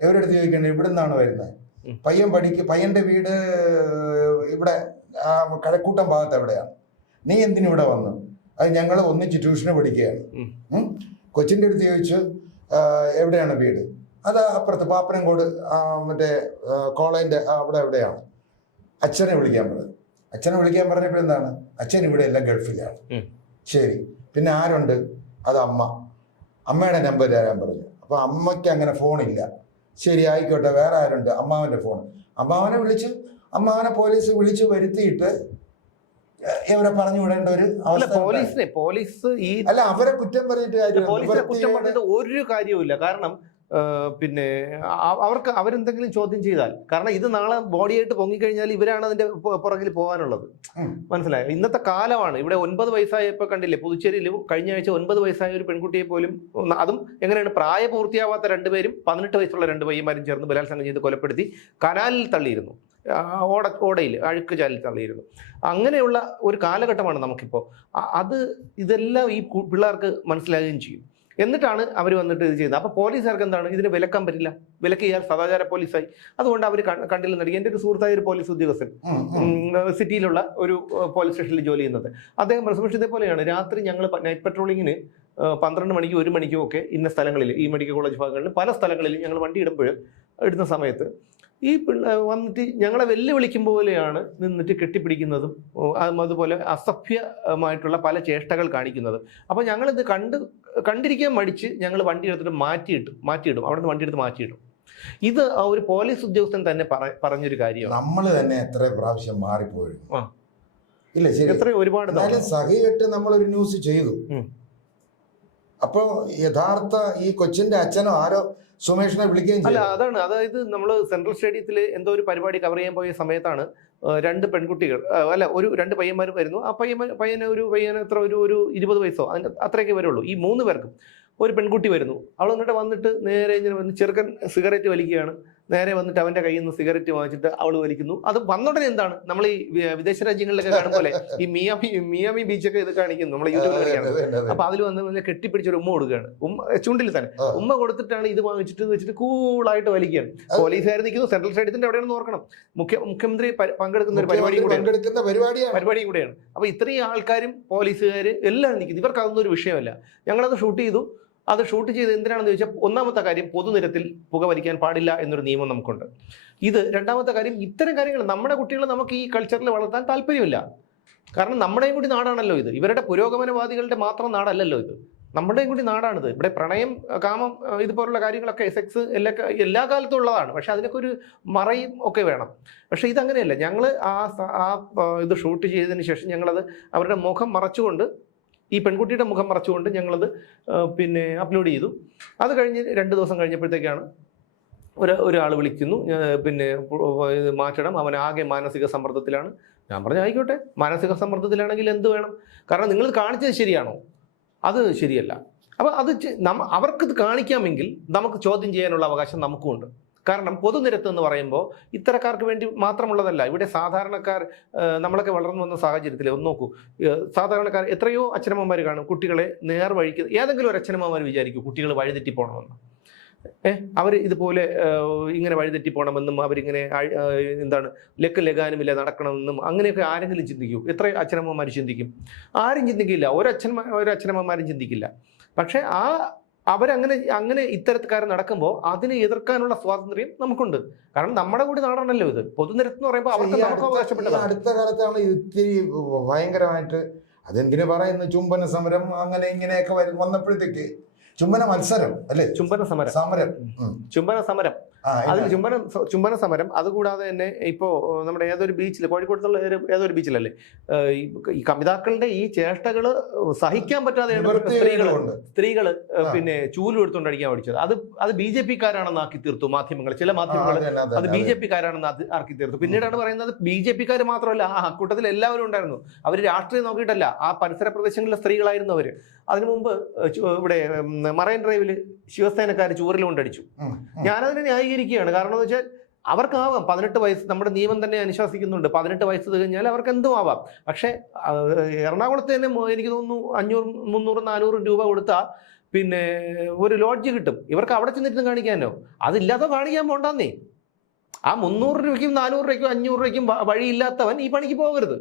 എവരുടെ അടുത്ത് ചോദിക്കണ്ടേ, ഇവിടെ നിന്നാണ് വരുന്നത്. പയ്യന്റെ വീട് ഇവിടെ കഴക്കൂട്ടം ഭാഗത്ത് എവിടെയാണ്, നീ എന്തിനിവിടെ വന്നു? അത് ഞങ്ങൾ ഒന്നിച്ച് ട്യൂഷന് പഠിക്കുകയാണ്. കൊച്ചിൻ്റെ അടുത്ത് ചോദിച്ചു എവിടെയാണ് വീട്? അത് അപ്പുറത്ത് പാപ്പനംകോട് മറ്റേ കോളേജിന്റെ അവിടെ എവിടെയാണ്. അച്ഛനെ വിളിക്കാൻ പറഞ്ഞു. അച്ഛനെ വിളിക്കാൻ പറഞ്ഞപ്പോൾ എന്താണ്, അച്ഛൻ ഇവിടെ എല്ലാം ഗൾഫിലാണ്. ശരി, പിന്നെ ആരുണ്ട്? അത് അമ്മ. അമ്മയുടെ നമ്പർ തരാൻ പറഞ്ഞു. അപ്പൊ അമ്മയ്ക്ക് അങ്ങനെ ഫോണില്ല. ശരി, ആയിക്കോട്ടെ, വേറെ ആരുണ്ട്? അമ്മാവന്റെ ഫോൺ. അമ്മാവനെ വിളിച്ചു, അമ്മാവനെ പോലീസ് വിളിച്ചു വരുത്തിയിട്ട് ഇവരെ പറഞ്ഞു വിടേണ്ട ഒരു അവസ്ഥ. പോലീസ് അല്ല, അവരെ കുറ്റം പറഞ്ഞിട്ട് ഒരു കാര്യവുമില്ല. കാരണം പിന്നെ അവരെന്തെങ്കിലും ചോദ്യം ചെയ്താൽ, കാരണം ഇത് നാളെ ബോഡിയായിട്ട് പൊങ്ങിക്കഴിഞ്ഞാൽ ഇവരാണ് അതിന്റെ പുറകിൽ പോകാനുള്ളത്. മനസ്സിലായോ? ഇന്നത്തെ കാലമാണ്. ഇവിടെ 9 വയസ്സായപ്പോ കണ്ടില്ലേ പുതുച്ചേരിയിൽ കഴിഞ്ഞ ആഴ്ച 9 വയസ്സായ ഒരു പെൺകുട്ടിയെ പോലും, അതും എങ്ങനെയാണ്, പ്രായപൂർത്തിയാവാത്ത 2 പേരും 18 വയസ്സുള്ള 2 പയ്യന്മാരും ചേർന്ന് ബലാത്സംഗം ചെയ്ത് കൊലപ്പെടുത്തി കനാലിൽ തള്ളിയിരുന്നു. ഓടയിൽ അഴുക്ക് ചാലിൽ തള്ളിയിരുന്നു. അങ്ങനെയുള്ള ഒരു കാലഘട്ടമാണ് നമുക്കിപ്പോൾ. ഇതെല്ലാം ഈ പിള്ളേർക്ക് മനസ്സിലാകുകയും ചെയ്യും. എന്നിട്ടാണ് അവർ വന്നിട്ട് ഇത് ചെയ്യുന്നത്. അപ്പോൾ പോലീസുകാർക്ക് എന്താണ്, ഇതിനെ വിലക്കാൻ പറ്റില്ല. വിലക്കിയാൽ സദാചാര പോലീസായി. അതുകൊണ്ട് അവർ കണ്ടില്ല നടിക്കും. എൻ്റെ ഒരു സുഹൃത്തായ ഒരു പോലീസ് ഉദ്യോഗസ്ഥൻ സിറ്റിയിലുള്ള ഒരു പോലീസ് സ്റ്റേഷനിൽ ജോലി ചെയ്യുന്നത്, അദ്ദേഹം പ്രസംശിച്ചത് ഇതേപോലെയാണ്. രാത്രി ഞങ്ങൾ നൈറ്റ് പെട്രോളിങ്ങിന് 12 മണിക്കും 1 മണിക്കും ഒക്കെ ഇന്ന സ്ഥലങ്ങളിൽ, ഈ മെഡിക്കൽ കോളേജ് ഭാഗങ്ങളിൽ പല സ്ഥലങ്ങളിലും ഞങ്ങൾ വണ്ടി ഇടുന്ന സമയത്ത് ഈ വന്നിട്ട് ഞങ്ങളെ വെല്ലുവിളിക്കും പോലെയാണ് നിന്നിട്ട് കെട്ടിപ്പിടിക്കുന്നതും അതുപോലെ അസഭ്യമായിട്ടുള്ള പല ചേഷ്ടകൾ കാണിക്കുന്നതും. അപ്പോൾ ഞങ്ങളിത് കണ്ടിരിക്കാൻ മടിച്ച് ഞങ്ങൾ വണ്ടി എടുത്തിട്ട് മാറ്റിയിടും. അവിടെ നിന്ന് വണ്ടി എടുത്ത് മാറ്റിയിടും. ഇത് ഒരു പോലീസ് ഉദ്യോഗസ്ഥൻ തന്നെ പറഞ്ഞൊരു കാര്യമാണ്. നമ്മൾ തന്നെ എത്ര പ്രാവശ്യം മാറിപ്പോയി. ഇല്ല, ശരി, എത്ര ഒരുപാട് സഹികെട്ട് നമ്മളൊരു ന്യൂസ് ചെയ്തു. അപ്പോ യഥാർത്ഥ ഈ കൊച്ചിന്റെ അച്ഛനോ ആരോ സുമേഷിനെ വിളിക്കുകയും അല്ല, അതാണ്. അതായത് നമ്മൾ സെൻട്രൽ സ്റ്റേഡിയത്തിൽ എന്തോ ഒരു പരിപാടി കവർ ചെയ്യാൻ പോയ സമയത്താണ് 2 പെൺകുട്ടികൾ, അല്ല 2 പയ്യന്മാർ വരുന്നു. ആ പയ്യന് എത്ര ഒരു 20 വയസ്സോ അതിൻ്റെ അത്രയൊക്കെ വരുള്ളൂ. ഈ 3 പേർക്കും ഒരു പെൺകുട്ടി വരുന്നു. അവൾ എന്നിട്ട് വന്നിട്ട് നേരെ ഇങ്ങനെ വന്ന് ചെറുക്കൻ സിഗരറ്റ് വലിക്കുകയാണ്. നേരെ വന്നിട്ട് അവൻ്റെ കയ്യിൽ നിന്ന് സിഗരറ്റ് വാങ്ങിച്ചിട്ട് അവൾ വലിക്കുന്നു. അത് വന്നുടനെ എന്താണ്, നമ്മൾ ഈ വിദേശ രാജ്യങ്ങളിലൊക്കെ കാണും പോലെ ഈ മിയാമി ബീച്ചൊക്കെ ഇത് കാണിക്കുന്നു, നമ്മൾ യൂട്യൂബിൽ കാണിക്കുന്നത്. അപ്പൊ അതിൽ വന്ന് കെട്ടിപ്പിടിച്ചൊരു ഉമ്മ കൊടുക്കുകയാണ്. ചുണ്ടിൽ തന്നെ ഉമ്മ കൊടുത്തിട്ടാണ് ഇത് വാങ്ങിച്ചിട്ട് വെച്ചിട്ട് കൂളായിട്ട് വലിക്കുകയാണ്. പോലീസുകാർ നിൽക്കുന്നു സെൻട്രൽ സ്റ്റേഡിയത്തിന്റെ അവിടെയാണെന്ന് ഓർക്കണം. മുഖ്യമന്ത്രി പങ്കെടുക്കുന്ന ഒരു പരിപാടിയും കൂടെയാണ്. അപ്പൊ ഇത്രയും ആൾക്കാരും പോലീസുകാർ എല്ലാവരും നിൽക്കുന്നു. ഇവർക്ക് അതൊന്നും ഒരു വിഷയമല്ല. ഞങ്ങളത് ഷൂട്ട് ചെയ്തു. അത് ഷൂട്ട് ചെയ്ത് എന്തിനാണെന്ന് ചോദിച്ചാൽ, ഒന്നാമത്തെ കാര്യം പൊതുനിരത്തിൽ പുകവലിക്കാൻ പാടില്ല എന്നൊരു നിയമം നമുക്കുണ്ട്. രണ്ടാമത്തെ കാര്യം, ഇത്തരം കാര്യങ്ങൾ നമ്മുടെ കുട്ടികളെ നമുക്ക് ഈ കൾച്ചറിൽ വളർത്താൻ താല്പര്യമില്ല. കാരണം നമ്മുടെയും കൂടി നാടാണല്ലോ ഇത്. ഇവരുടെ പുരോഗമനവാദികളുടെ മാത്രം നാടല്ലല്ലോ ഇത്, നമ്മുടെയും കൂടി നാടാണിത്. ഇവിടെ പ്രണയം, കാമം, ഇതുപോലുള്ള കാര്യങ്ങളൊക്കെ സെക്സ് എല്ലാ കാലത്തും ഉള്ളതാണ്. പക്ഷെ അതിനൊക്കെ ഒരു മറയും ഒക്കെ വേണം. പക്ഷെ ഇതങ്ങനെയല്ല. ഞങ്ങൾ ഇത് ഷൂട്ട് ചെയ്തതിന് ശേഷം ഞങ്ങളത് അവരുടെ മുഖം മറച്ചുകൊണ്ട്, ഈ പെൺകുട്ടിയുടെ മുഖം മറച്ചുകൊണ്ട് ഞങ്ങളത് പിന്നെ അപ്ലോഡ് ചെയ്തു. അത് കഴിഞ്ഞ് 2 ദിവസം കഴിഞ്ഞപ്പോഴത്തേക്കാണ് ഒരാൾ വിളിക്കുന്നു, പിന്നെ മാറ്റണം, അവൻ ആകെ മാനസിക സമ്മർദ്ദത്തിലാണ്. ഞാൻ പറഞ്ഞു ആയിക്കോട്ടെ, മാനസിക സമ്മർദ്ദത്തിലാണെങ്കിൽ എന്ത് വേണം? കാരണം നിങ്ങൾ കാണിച്ചത് ശരിയാണോ? അത് ശരിയല്ല. അപ്പോൾ അവർക്കിത് കാണിക്കാമെങ്കിൽ നമുക്ക് ചോദ്യം ചെയ്യാനുള്ള അവകാശം നമുക്കുമുണ്ട്. കാരണം പൊതുനിരത്ത് എന്ന് പറയുമ്പോൾ ഇത്തരക്കാർക്ക് വേണ്ടി മാത്രമുള്ളതല്ല. ഇവിടെ സാധാരണക്കാർ, നമ്മളൊക്കെ വളർന്നു വന്ന സാഹചര്യത്തിൽ ഒന്ന് നോക്കൂ, സാധാരണക്കാർ എത്രയോ അച്ഛനമ്മമാർ കാണും കുട്ടികളെ നേർവഴിക്ക്. ഏതെങ്കിലും ഒരു അച്ഛനമ്മമാർ വിചാരിക്കും കുട്ടികൾ വഴിതെറ്റിപ്പോണമെന്ന്. അവർ ഇതുപോലെ ഇങ്ങനെ വഴിതെറ്റിപ്പോണമെന്നും അവരിങ്ങനെ എന്താണ് ലഗാനുമില്ല നടക്കണമെന്നും അങ്ങനെയൊക്കെ ആരെങ്കിലും ചിന്തിക്കൂ? എത്ര അച്ഛനമ്മമാർ ചിന്തിക്കും? ആരും ചിന്തിക്കില്ല. ഒരച്ഛനമ്മമാരും ചിന്തിക്കില്ല. പക്ഷേ അവരങ്ങനെ ഇത്തരക്കാർ നടക്കുമ്പോൾ അതിനെ എതിർക്കാനുള്ള സ്വാതന്ത്ര്യം നമുക്കുണ്ട്. കാരണം നമ്മുടെ കൂടി നാടാണല്ലോ ഇത്. പൊതുനിരത്ത് എന്ന് പറയുമ്പോൾ അവർക്ക് നമുക്ക് അവകാശപ്പെട്ടത്. അടുത്ത കാലത്താണ് ഇത്തിരി ഭയങ്കരമായിട്ട്, അതെന്തിനു പറയുന്നു, ചുംബന സമരം അങ്ങനെ ഇങ്ങനെയൊക്കെ വന്നപ്പോഴത്തേക്ക് ചുംബന മത്സരം അല്ലേ, ചുംബന സമരം അതിൽ ചുംബന സമരം. അതുകൂടാതെ തന്നെ ഇപ്പോൾ നമ്മുടെ ഏതൊരു ബീച്ചിൽ, കോഴിക്കോട്ടുള്ള ഏതൊരു ബീച്ചിലല്ലേ, ഈ കമിതാക്കളുടെ ഈ ചേഷ്ടകള് സഹിക്കാൻ പറ്റാതെയാണ് സ്ത്രീകള് പിന്നെ ചൂലും എടുത്തുകൊണ്ട് അടിക്കാൻ പഠിച്ചത്. അത് BJP-കാരാണെന്ന് ആക്കി തീർത്തു മാധ്യമങ്ങൾ. ചില മാധ്യമങ്ങൾ അത് BJP-കാരാണെന്ന് ആക്കി തീർത്തു. പിന്നീടാണ് പറയുന്നത് BJP-കാർ മാത്രമല്ല, ആ കൂട്ടത്തിൽ എല്ലാവരും ഉണ്ടായിരുന്നു. അവർ രാഷ്ട്രീയം നോക്കിയിട്ടല്ല, ആ പരിസര പ്രദേശങ്ങളിലെ സ്ത്രീകളായിരുന്നു അവർ. അതിനു മുമ്പ് ഇവിടെ മറൈൻ ഡ്രൈവിൽ ശിവസേനക്കാർ ചൂരൽ കൊണ്ടടിച്ചു. ഞാനതിനെ ന്യായീകരിക്കുകയാണ്. കാരണം എന്ന് വെച്ചാൽ അവർക്കാവാം 18 വയസ്സ്, നമ്മുടെ നിയമം തന്നെ അനുശാസിക്കുന്നുണ്ട് 18 വയസ്സ് കഴിഞ്ഞാൽ അവർക്ക് എന്തും ആവാം. പക്ഷേ എറണാകുളത്ത് തന്നെ എനിക്ക് തോന്നുന്നു 500, 300, 400 രൂപ കൊടുത്താൽ പിന്നെ ഒരു ലോഡ്ജ് കിട്ടും. ഇവർക്ക് അവിടെ ചെന്നിട്ട് കാണിക്കാനോ? അതില്ലാതെ കാണിക്കാൻ പോണ്ടെന്നേ. ആ 300 രൂപയ്ക്കും 400 രൂപയ്ക്കും 500 രൂപയ്ക്കും വഴിയില്ലാത്തവൻ ഈ പണിക്ക് പോകരുത്.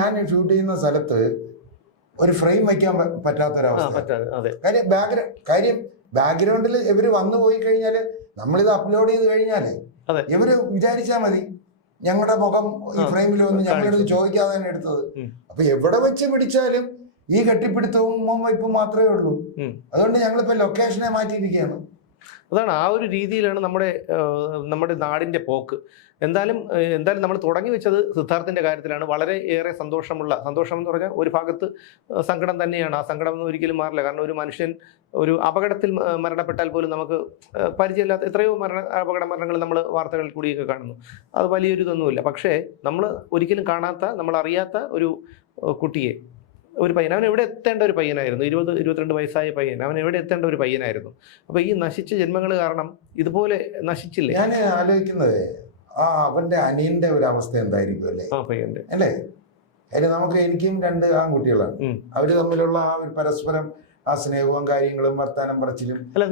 ഞാൻ ഷൂട്ട് ചെയ്യുന്ന സ്ഥലത്ത് ഒരു ഫ്രെയിം വയ്ക്കാൻ പറ്റാത്തൊരവസ്ഥ. കാര്യം ബാക്ക്ഗ്രൗണ്ടിൽ ഇവര് വന്നു പോയി കഴിഞ്ഞാല് നമ്മളിത് അപ്ലോഡ് ചെയ്ത് കഴിഞ്ഞാല് അതെ. ഇവര് വിചാരിച്ചാൽ മതി ഞങ്ങളുടെ മുഖം ഈ ഫ്രെയിമിൽ വന്ന് ഞങ്ങളെടുത്ത് ചോദിക്കാതെ തന്നെ എടുത്തത്. അപ്പൊ എവിടെ വെച്ച് പിടിച്ചാലും ഈ കെട്ടിപ്പിടുത്തവും വയ്പും മാത്രമേ ഉള്ളൂ. അതുകൊണ്ട് ഞങ്ങളിപ്പോ ലൊക്കേഷനെ മാറ്റിയിരിക്കുകയാണ്. അതാണ് ആ ഒരു രീതിയിലാണ് നമ്മുടെ നാടിന്റെ പോക്ക്. എന്തായാലും നമ്മൾ തുടങ്ങി വെച്ചത് സിദ്ധാർത്ഥിന്റെ കാര്യത്തിലാണ്. വളരെ ഏറെ സന്തോഷം എന്ന് പറഞ്ഞാൽ ഒരു ഭാഗത്ത് സങ്കടം തന്നെയാണ്. ആ സങ്കടം ഒന്നും ഒരിക്കലും മാറില്ല. കാരണം ഒരു മനുഷ്യൻ ഒരു അപകടത്തിൽ മരണപ്പെട്ടാൽ പോലും നമുക്ക് പരിചയമില്ലാത്ത എത്രയോ അപകട മരണങ്ങൾ നമ്മൾ വാർത്തകളിൽ കൂടിയൊക്കെ കാണുന്നു. അത് വലിയൊരു ഇതൊന്നുമില്ല. പക്ഷേ നമ്മൾ ഒരിക്കലും കാണാത്ത, നമ്മൾ അറിയാത്ത ഒരു കുട്ടിയെ, ഒരു പയ്യൻ, അവൻ എവിടെ എത്തേണ്ട ഒരു പയ്യനായിരുന്നു. 20-22 വയസ്സായ പയ്യൻ, അവൻ എവിടെ എത്തേണ്ട ഒരു പയ്യനായിരുന്നു. അപ്പൊ ഈ നശിച്ച ജന്മങ്ങൾ കാരണം ഇതുപോലെ നശിച്ചില്ലേ? ഞാൻ ആലോചിക്കുന്നത് അവന്റെ അനിയന്റെ ഒരു അവസ്ഥ എന്തായിരിക്കും അല്ലേ? ആ പയ്യന്റെ അല്ലേ? അതിന് എനിക്കും 2 ആൺകുട്ടികളാണ്. അവര് തമ്മിലുള്ള ആ ഒരു പരസ്പരം ആ സ്നേഹവും കാര്യങ്ങളും വർത്താനം പറച്ചിലും. അല്ല,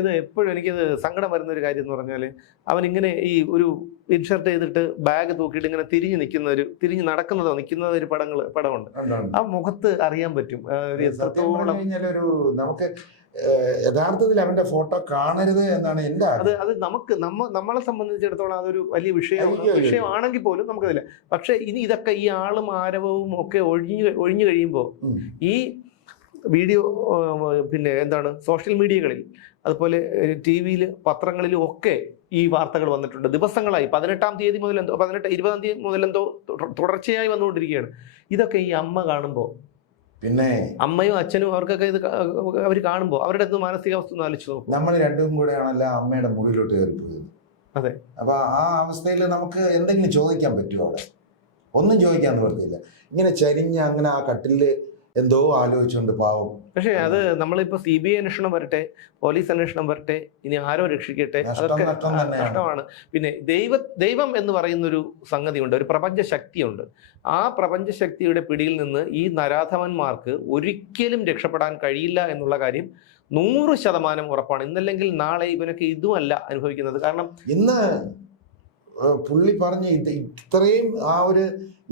ഇത് എപ്പോഴും എനിക്കത് സങ്കടം വരുന്ന ഒരു കാര്യം എന്ന് പറഞ്ഞാല്, അവൻ ഇങ്ങനെ ഈ ഒരു ഇൻഷർട്ട് ചെയ്തിട്ട് ബാഗ് തൂക്കിയിട്ട് ഇങ്ങനെ തിരിഞ്ഞ് നിൽക്കുന്ന ഒരു പടമുണ്ട്. ആ മുഖത്ത് അറിയാൻ പറ്റും എത്രത്തോളം നമുക്ക് യഥാർത്ഥത്തിൽ അവന്റെ ഫോട്ടോ കാണരുത് എന്നാണ് എന്റെ അത് നമ്മളെ സംബന്ധിച്ചിടത്തോളം അതൊരു വലിയ വിഷയമാണെങ്കിൽ പോലും നമുക്കതില്ല. പക്ഷെ ഇനി ഇതൊക്കെ ഈ ആളും ആരവവും ഒക്കെ ഒഴിഞ്ഞു കഴിയുമ്പോൾ ഈ വീഡിയോ പിന്നെ സോഷ്യൽ മീഡിയകളിൽ, അതുപോലെ TV-യിൽ, പത്രങ്ങളിലും ഒക്കെ ഈ വാർത്തകൾ വന്നിട്ടുണ്ട്. ദിവസങ്ങളായി 18-ാം തീയതി മുതൽ 20-ാം തീയതി മുതൽ തുടർച്ചയായി വന്നുകൊണ്ടിരിക്കുകയാണ്. ഇതൊക്കെ ഈ അമ്മ കാണുമ്പോൾ, പിന്നെ അമ്മയും അച്ഛനും അവർക്കൊക്കെ ഇത് അവർ കാണുമ്പോൾ അവരുടെ മാനസികാവസ്ഥ ഒന്ന് ആലോചിച്ച് നോക്കും. നമ്മൾ രണ്ടും കൂടെയാണല്ലോ അമ്മയുടെ മുറിയിലോട്ട് കയറിപ്പോയത്. അതെ. അപ്പൊ ആ അവസ്ഥയിൽ നമുക്ക് എന്തെങ്കിലും ചോദിക്കാൻ പറ്റുമോ? അവിടെ ഒന്നും ചോദിക്കാൻ നിവർത്തിയില്ല. ഇങ്ങനെ ചരിഞ്ഞ് അങ്ങനെ ആ കട്ടില് എന്തോ ആലോചിച്ചുകൊണ്ട് പാവം. പക്ഷേ അത് നമ്മളിപ്പോ CBI അന്വേഷണം വരട്ടെ, പോലീസ് അന്വേഷണം വരട്ടെ, ഇനി ആരോ രക്ഷിക്കട്ടെ, അതൊക്കെ നഷ്ടമാണ്. പിന്നെ ദൈവം എന്ന് പറയുന്നൊരു സംഗതിയുണ്ട്, ഒരു പ്രപഞ്ച ശക്തിയുണ്ട്. ആ പ്രപഞ്ച ശക്തിയുടെ പിടിയിൽ നിന്ന് ഈ നരാധമന്മാർക്ക് ഒരിക്കലും രക്ഷപ്പെടാൻ കഴിയില്ല എന്നുള്ള കാര്യം 100% ഉറപ്പാണ്. ഇന്നല്ലെങ്കിൽ നാളെ ഇവനൊക്കെ ഇതുമല്ല അനുഭവിക്കുന്നത്. കാരണം ഇന്ന് പുള്ളി പറഞ്ഞ ഇത്രയും ആ ഒരു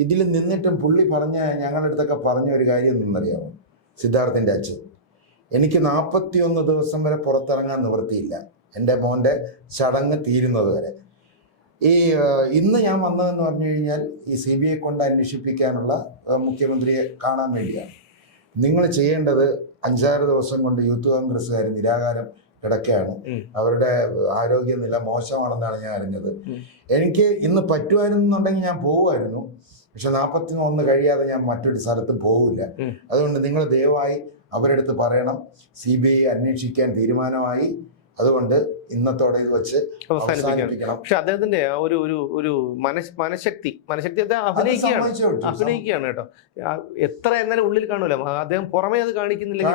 ഇതിൽ നിന്നിട്ടും പുള്ളി പറഞ്ഞ ഞങ്ങളുടെ അടുത്തൊക്കെ പറഞ്ഞ ഒരു കാര്യം എന്തെന്നറിയാമോ? സിദ്ധാർത്ഥിൻ്റെ അച്ഛൻ, എനിക്ക് 41 ദിവസം വരെ പുറത്തിറങ്ങാൻ നിവൃത്തിയില്ല, എൻ്റെ മോൻ്റെ ചടങ്ങ് തീരുന്നത് വരെ. ഇന്ന് ഞാൻ വന്നതെന്ന് പറഞ്ഞു കഴിഞ്ഞാൽ ഈ CBI കൊണ്ട് അന്വേഷിപ്പിക്കാനുള്ള മുഖ്യമന്ത്രിയെ കാണാൻ വേണ്ടിയാണ്. നിങ്ങൾ ചെയ്യേണ്ടത് 5-6 ദിവസം കൊണ്ട് യൂത്ത് കോൺഗ്രസ്സുകാർ നിരാകാരം കിടക്കുകയാണ്, അവരുടെ ആരോഗ്യനില മോശമാണെന്നാണ് ഞാൻ അറിഞ്ഞത്. എനിക്ക് ഇന്ന് പറ്റുമായിരുന്നുണ്ടെങ്കിൽ ഞാൻ പോവുമായിരുന്നു. പക്ഷെ 41 കഴിയാതെ ഞാൻ മറ്റൊരു സ്ഥലത്തും പോവില്ല. അതുകൊണ്ട് നിങ്ങൾ ദയവായി അവരുടെ അടുത്ത് പറയണം, CBI അന്വേഷിക്കാൻ തീരുമാനമായി, അതുകൊണ്ട് ഇന്നത്തോടെ ഇത് വെച്ച് അവസാനിപ്പിക്കണം. പക്ഷെ അദ്ദേഹത്തിന്റെ ഒരു മനഃശക്തി അഭിനയിക്കുകയാണ് കേട്ടോ. എത്ര എന്നാലും ഉള്ളിൽ കാണൂല, അദ്ദേഹം പുറമേ അത് കാണിക്കുന്നില്ലെങ്കിൽ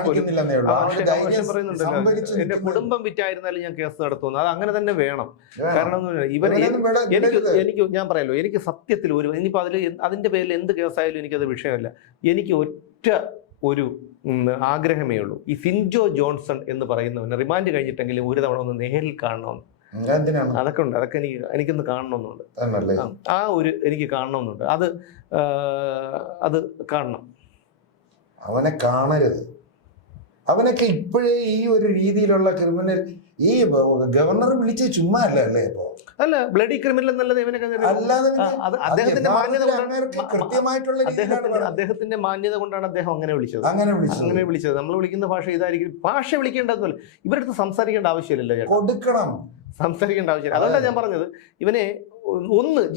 എന്റെ കുടുംബം വിറ്റായിരുന്നാലും ഞാൻ കേസ് നടത്തുന്നു. അത് അങ്ങനെ തന്നെ വേണം. കാരണം ഞാൻ പറയാലോ, എനിക്ക് സത്യത്തിൽ ഇനിയിപ്പോ അതിന്റെ പേരിൽ എന്ത് കേസായാലും എനിക്കത് വിഷയമല്ല. എനിക്ക് ഒരു ആഗ്രഹമേ ഉള്ളൂ, ഈ സിൻജോ ജോൺസൺ എന്ന് പറയുന്നവന് റിമാൻഡ് കഴിഞ്ഞിട്ടെങ്കിലും ഒരു തവണ ഒന്ന് നേരിൽ കാണണമെന്ന്. അതൊക്കെ ഉണ്ട്, അതൊക്കെ എനിക്കൊന്ന് കാണണമെന്നുണ്ട്. എനിക്ക് കാണണമെന്നുണ്ട്. അത് കാണണം. അവനെ കാണരുത്. അവനൊക്കെ ഇപ്പോഴേ ഈ ഒരു രീതിയിലുള്ള ക്രിമിനൽ, ഈ ഗവർണർ വിളിച്ച് ചുമ്മാ അല്ലേ ഇപ്പോ? അല്ല, ബ്ലഡി ക്രിമിനൽ എന്നല്ലാതെ അദ്ദേഹത്തിന്റെ മാന്യത കൊണ്ടാണ് അദ്ദേഹം അങ്ങനെ വിളിച്ചത്. നമ്മൾ വിളിക്കുന്ന ഭാഷ ഇതായിരിക്കും. ഭാഷ വിളിക്കേണ്ടതല്ല, ഇവരുടെ അടുത്ത് സംസാരിക്കേണ്ട ആവശ്യമില്ലല്ലോ, കൊടുക്കണം, സംസാരിക്കേണ്ട ആവശ്യമില്ല. അതുകൊണ്ടാണ് ഞാൻ പറഞ്ഞത്, ഇവനെ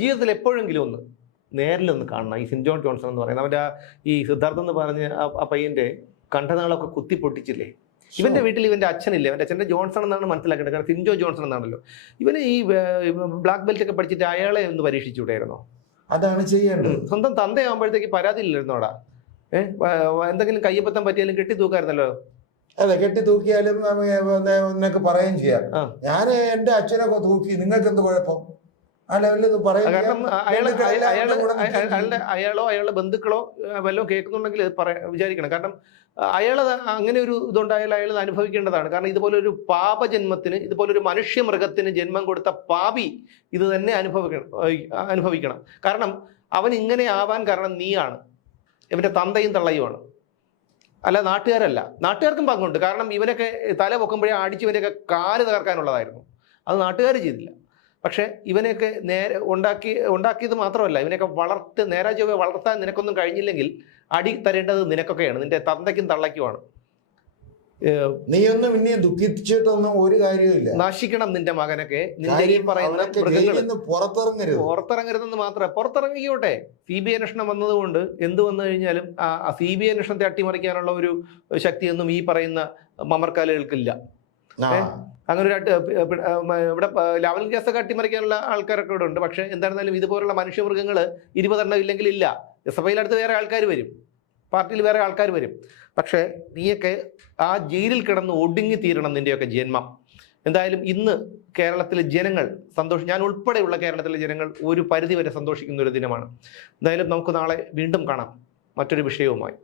ജീവിതത്തിൽ എപ്പോഴെങ്കിലും നേരിലൊന്ന് കാണണം. ഈ സിൻജോ ജോൺസൺ എന്ന് പറയുന്നത്, അവന്റെ ഈ സിദ്ധാർത്ഥം എന്ന് പറഞ്ഞ ആ പയ്യന്റെ കണ്ഠനാളൊക്കെ കുത്തി പൊട്ടിച്ചില്ലേ. ഇവന്റെ വീട്ടിൽ ഇവന്റെ അച്ഛനില്ലേ, അവന്റെ അച്ഛൻ്റെ ജോൺസൺ എന്നാണ് മനസ്സിലാക്കേണ്ടത്. കാരണം സിൻജോ ജോൺസൺ എന്നാണല്ലോ. ഇവന് ഈ ബ്ലാക്ക് ബെൽറ്റ് ഒക്കെ പഠിച്ചിട്ട് അയാളെ ഒന്ന് പരീക്ഷിച്ചുകൂടായിരുന്നോ? അതാണ് ചെയ്യേണ്ടത്. സ്വന്തം തന്തയാകുമ്പോഴത്തേക്ക് പരാതിയില്ലായിരുന്നോടാ? എന്തെങ്കിലും കയ്യപ്പത്തം പറ്റിയാലും കെട്ടി തൂക്കായിരുന്നല്ലോ. അതെ, കെട്ടി തൂക്കിയാലും എന്നൊക്കെ പറയുകയും ചെയ്യാം. ഞാൻ എന്റെ അച്ഛനെ തൂക്കി, നിങ്ങൾക്ക് എന്ത് കുഴപ്പം? കാരണം അയാളോ അയാളുടെ ബന്ധുക്കളോ വല്ലതും കേൾക്കുന്നുണ്ടെങ്കിൽ വിചാരിക്കണം. കാരണം അയാൾ അങ്ങനെ ഒരു ഇതുണ്ടായാൽ അയാൾ അനുഭവിക്കേണ്ടതാണ്. കാരണം ഇതുപോലൊരു പാപജന്മത്തിന്, ഇതുപോലൊരു മനുഷ്യമൃഗത്തിന് ജന്മം കൊടുത്ത പാപി ഇത് തന്നെ അനുഭവിക്കണം. കാരണം അവൻ ഇങ്ങനെ ആവാൻ കാരണം നീയാണ്, ഇവന്റെ തന്തയും തള്ളയുമാണ്. അല്ല, നാട്ടുകാർക്കും പങ്കുണ്ട്. കാരണം ഇവനൊക്കെ തല പൊക്കുമ്പോഴേ അടിച്ചവനെയൊക്കെ കാല് തകർക്കാനുള്ളതായിരുന്നു. അത് നാട്ടുകാർ ചെയ്തില്ല. പക്ഷേ ഇവനെയൊക്കെ നേരെ ഉണ്ടാക്കിയത് മാത്രമല്ല, ഇവനെയൊക്കെ നേരാ ചൊവ്വെ വളർത്താൻ നിനക്കൊന്നും കഴിഞ്ഞില്ലെങ്കിൽ അടി തരേണ്ടത് നിനക്കൊക്കെയാണ്, നിന്റെ തന്തയ്ക്കും തള്ളയ്ക്കുമാണ്. നീയൊന്നും ഇനി ദുഃഖിച്ചിട്ടൊന്നും ഒരു കാര്യമില്ല. നശിക്കണം നിന്റെ മകനൊക്കെ. നിന്റെ ഈ പറയുന്ന പുറത്തിറങ്ങരുതെന്ന് മാത്രമേ. പുറത്തിറങ്ങിക്കോട്ടെ. CBI അന്വേഷണം വന്നതുകൊണ്ട് എന്ത് വന്നു കഴിഞ്ഞാലും ആ CBI അന്വേഷണത്തെ അട്ടിമറിക്കാനുള്ള ഒരു ശക്തിയൊന്നും ഈ പറയുന്ന മമർക്കാലുകൾക്കില്ല. അങ്ങനെ ഒരു ഇവിടെ ലാവൽ കേസൊക്കെ അട്ടിമറിക്കാനുള്ള ആൾക്കാരൊക്കെ ഇവിടെ ഉണ്ട്. പക്ഷെ എന്തായിരുന്നാലും ഇതുപോലുള്ള മനുഷ്യമൃഗങ്ങൾ 20 ഇല്ലെങ്കിൽ ഇല്ല. SFIയിലടുത്ത് വേറെ ആൾക്കാർ വരും, പാർട്ടിയിൽ വേറെ ആൾക്കാർ വരും. പക്ഷേ നീയൊക്കെ ആ ജയിലിൽ കിടന്ന് ഒടുങ്ങി തീരണം നിന്റെയൊക്കെ ജന്മം. എന്തായാലും ഇന്ന് കേരളത്തിലെ ജനങ്ങൾ ഞാൻ ഉൾപ്പെടെയുള്ള കേരളത്തിലെ ജനങ്ങൾ ഒരു പരിധിവരെ സന്തോഷിക്കുന്ന ഒരു ദിനമാണ്. എന്തായാലും നമുക്ക് നാളെ വീണ്ടും കാണാം മറ്റൊരു വിഷയവുമായി.